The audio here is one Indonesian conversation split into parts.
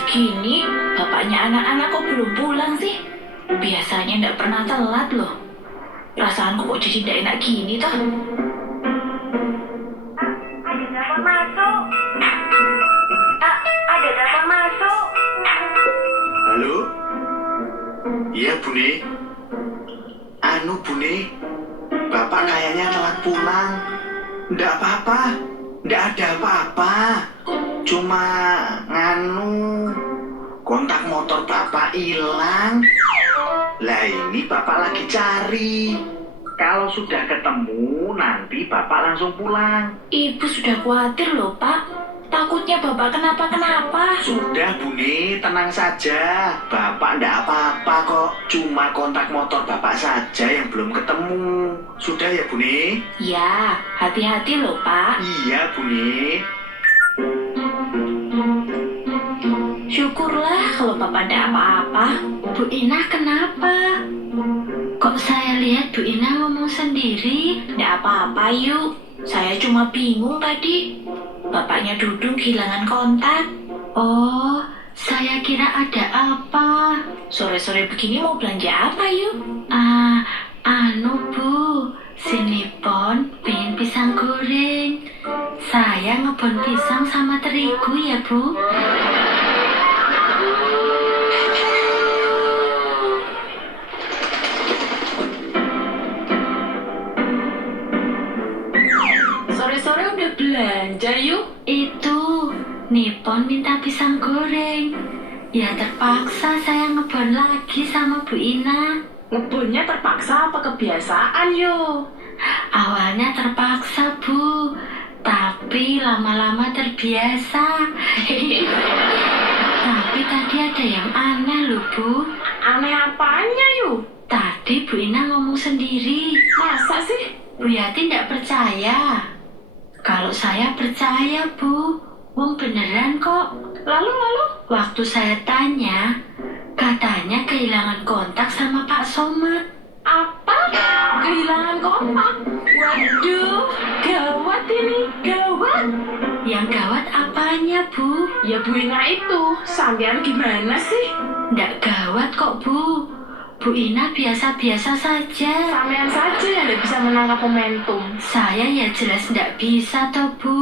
segini, bapaknya anak-anak kok belum pulang sih? Biasanya nggak pernah telat loh. Perasaanku kok jadi nggak enak gini toh? Ada telepon masuk. Ada telepon masuk. Halo? Iya, Bune. Bune. Bapak kayaknya telat pulang. Nggak apa-apa. Nggak ada apa-apa. Cuma kontak motor Bapak hilang. Lah ini Bapak lagi cari. Kalau sudah ketemu, nanti Bapak langsung pulang. Ibu sudah khawatir loh, Pak. Takutnya Bapak kenapa-kenapa. Sudah, Bune, tenang saja. Bapak ndak apa-apa kok. Cuma kontak motor Bapak saja yang belum ketemu. Sudah ya, Bune? Ya, hati-hati loh, Pak. Iya, Bune. Syukurlah kalau Bapak ndak apa-apa. Bu Ina kenapa? Kok saya lihat Bu Ina ngomong sendiri? Ndak apa-apa, yuk. Saya cuma bingung tadi. Bapaknya Dudung kehilangan kontak. Oh, saya kira ada apa? Sore-sore begini mau belanja apa, yuk? Bu, sini Pon, pengen pisang goreng. Saya ngebon pisang sama terigu ya, Bu. Sore-sore udah belanja, yuk. Itu, Nipon minta pisang goreng. Ya terpaksa saya ngebon lagi sama Bu Ina. Ngebonnya terpaksa apa kebiasaan, yuk? Awalnya terpaksa, Bu. Tapi lama-lama terbiasa. Tapi tadi ada yang aneh loh, Bu. Aneh apanya, yuk? Tadi Bu Ina ngomong sendiri. Masa sih? Bu Yati tidak percaya. Kalau saya percaya, Bu. Wong beneran kok. Lalu? Waktu saya tanya, katanya kehilangan kontak sama Pak Somad. Apa? Kehilangan kontak? Waduh, gawat ini, gawat. Yang gawat apanya, Bu? Ya Bu Ina itu, sampean gimana sih? Nggak gawat kok, Bu. Bu Ina biasa-biasa saja. Sampean saja yang tidak bisa menangkap momentum. Saya ya jelas nggak bisa toh, Bu.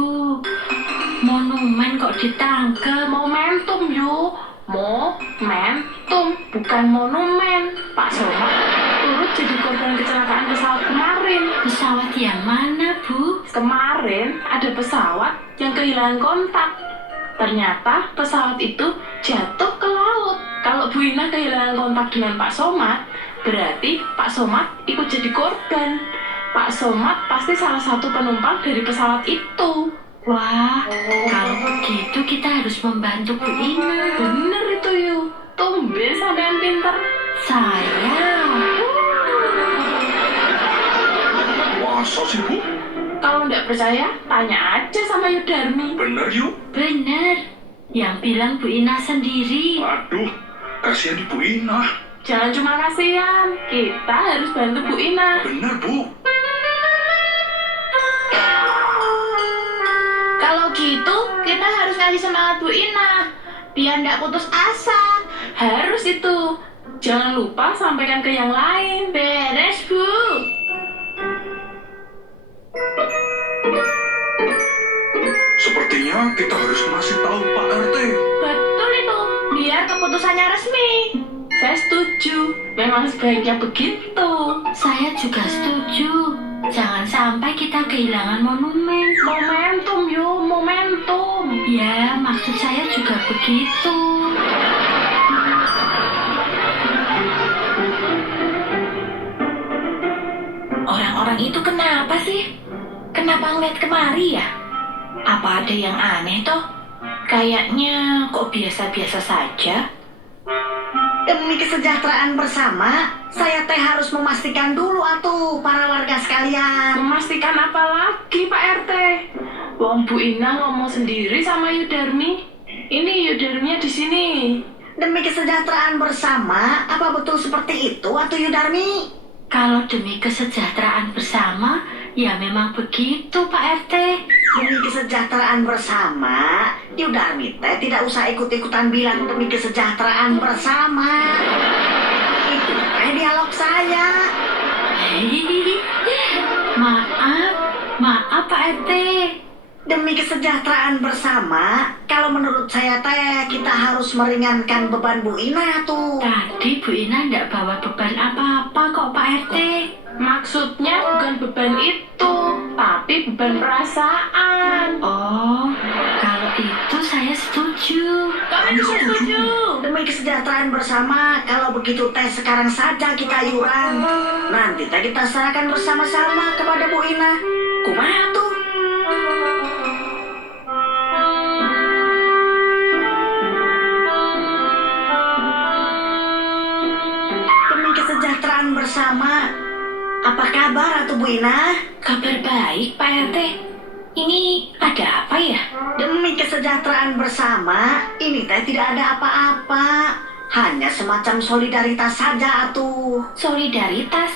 Monumen kok ditangkep. Momentum, yuk. Momentum, bukan monumen. Pak Somad turut jadi korban kecelakaan pesawat kemarin. Pesawat yang mana, Bu? Kemarin ada pesawat yang kehilangan kontak. Ternyata pesawat itu jatuh ke laut. Kalau Bu Ina kehilangan kontak dengan Pak Somad, berarti Pak Somad ikut jadi korban. Pak Somad pasti salah satu penumpang dari pesawat itu. Wah, kalau begitu kita harus membantu Bu Ina. Bener itu, yuk. Tumben sampean pinter. Saya. Masa sih, Bu? Kalau nggak percaya, tanya aja sama Yudarmi. Bener, yuk. Bener. Yang bilang Bu Ina sendiri. Aduh, kasihan Ibu Ina. Jangan cuma kasihan, kita harus bantu Bu Ina. Bener, Bu. Kalau gitu, kita harus ngasih semangat Bu Ina, biar nggak putus asa. Harus itu. Jangan lupa sampaikan ke yang lain. Beres, Bu. Sepertinya kita harus ngasih tahu Pak RT. Betul itu, biar keputusannya resmi. Saya setuju, memang sebaiknya begitu. Saya juga setuju. Jangan sampai kita kehilangan monumen. Momentum, yuk, momentum. Ya, maksud saya juga begitu. Orang-orang itu kenapa sih? Kenapa ngeliat kemari ya? Apa ada yang aneh toh? Kayaknya kok biasa-biasa saja. Demi kesejahteraan bersama, saya teh harus memastikan dulu atuh para warga sekalian. Memastikan apa lagi, Pak RT? Wong Bu Ina ngomong sendiri sama Yudarmi. Ini Yudarminya di sini. Demi kesejahteraan bersama, apa betul seperti itu atuh Yudarmi? Kalau demi kesejahteraan bersama, ya memang begitu Pak RT. Demi kesejahteraan bersama, Yudarmi teh tidak usah ikut-ikutan bilang demi kesejahteraan bersama. Itu teh dialog saya. Maaf Pak RT. Demi kesejahteraan bersama, kalau menurut saya teh kita harus meringankan beban Bu Ina tuh. Tadi Bu Ina nggak bawa beban apa-apa kok Pak RT. Maksudnya bukan beban itu, tapi beban perasaan. Oh, kalau itu saya setuju. Kami juga setuju. Demi kesejahteraan bersama, kalau begitu teh sekarang saja kita iuran. Nanti teh kita serahkan bersama-sama kepada Bu Ina. Kumaha tuh? Demi kesejahteraan bersama, apa kabar atuh Bu Ina? Kabar baik Pak RT. Ini ada apa ya? Demi kesejahteraan bersama, ini teh tidak ada apa-apa. Hanya semacam solidaritas saja atuh. Solidaritas?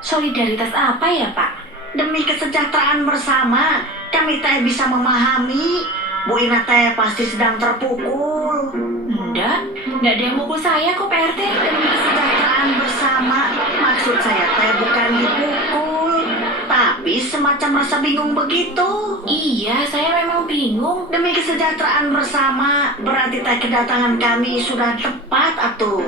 Solidaritas apa ya Pak? Demi kesejahteraan bersama, kami teh bisa memahami Bu Ina teh pasti sedang terpukul. Enggak ada yang mukul saya kok Pak RT. Demi kesejahteraan bersama, maksud saya teh bukan dipukul, tapi semacam rasa bingung begitu. Iya, saya memang bingung. Demi kesejahteraan bersama, berarti teh kedatangan kami sudah tepat atuh.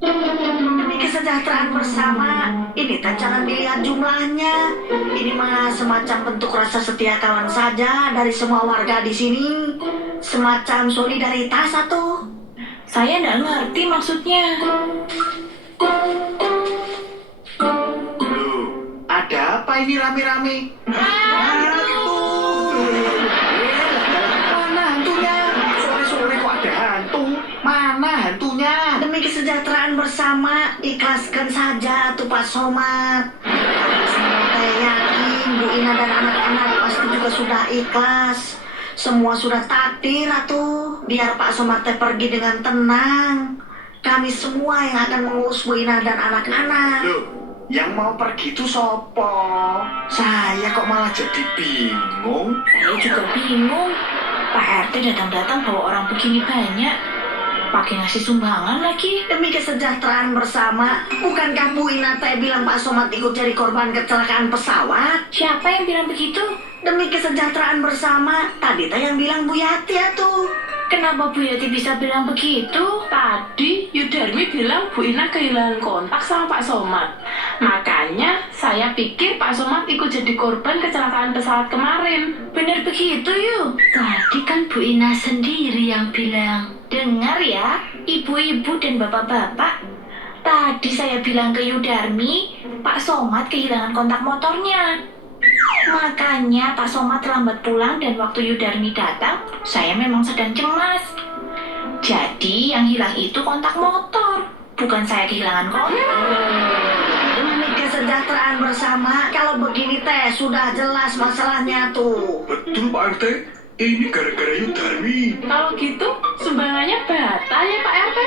Demi kesejahteraan bersama, ini teh jangan dilihat jumlahnya. Ini mah semacam bentuk rasa setia kawan saja dari semua warga di sini. Semacam solidaritas atuh. Saya nggak ngerti maksudnya. Loh, ada apa ini rame-rame? Mana hantunya? Sore-sore kok ada hantu? Mana hantunya? Demi kesejahteraan bersama, ikhlaskan saja tuh Pak Somad. Saya yakin Bu Ina dan anak-anak pasti juga sudah ikhlas. Semua sudah takdir atuh. Biar Pak Somad teh pergi dengan tenang. Kami semua yang akan mengurus Bu Ina dan anak-anak. Loh, yang mau pergi itu sopo? Saya kok malah jadi bingung. Saya juga bingung. Pak RT datang-datang bawa orang begini banyak. Pakai ngasih sumbangan lagi. Demi kesejahteraan bersama, bukankah Bu Ina teh bilang Pak Somad ikut jadi korban kecelakaan pesawat? Siapa yang bilang begitu? Demi kesejahteraan bersama, tadi teh yang bilang Bu Yati atuh. Kenapa Bu Yati bisa bilang begitu? Tadi Yudarmi bilang Bu Ina kehilangan kontak sama Pak Somad. Makanya saya pikir Pak Somad ikut jadi korban kecelakaan pesawat kemarin. Bener begitu yuk? Tadi kan Bu Ina sendiri yang bilang. Dengar ya, ibu-ibu dan bapak-bapak. Tadi saya bilang ke Yudarmi, Pak Somad kehilangan kontak motornya. Makanya Pak Somad terlambat pulang dan waktu Yudarmi datang, saya memang sedang cemas. Jadi yang hilang itu kontak motor, bukan saya kehilangan kontak. Demi kesejahteraan bersama, kalau begini teh sudah jelas masalahnya tuh. Betul Pak RT, ini gara-gara Yudarmi. Kalau gitu, sumbangannya batal ya Pak RT?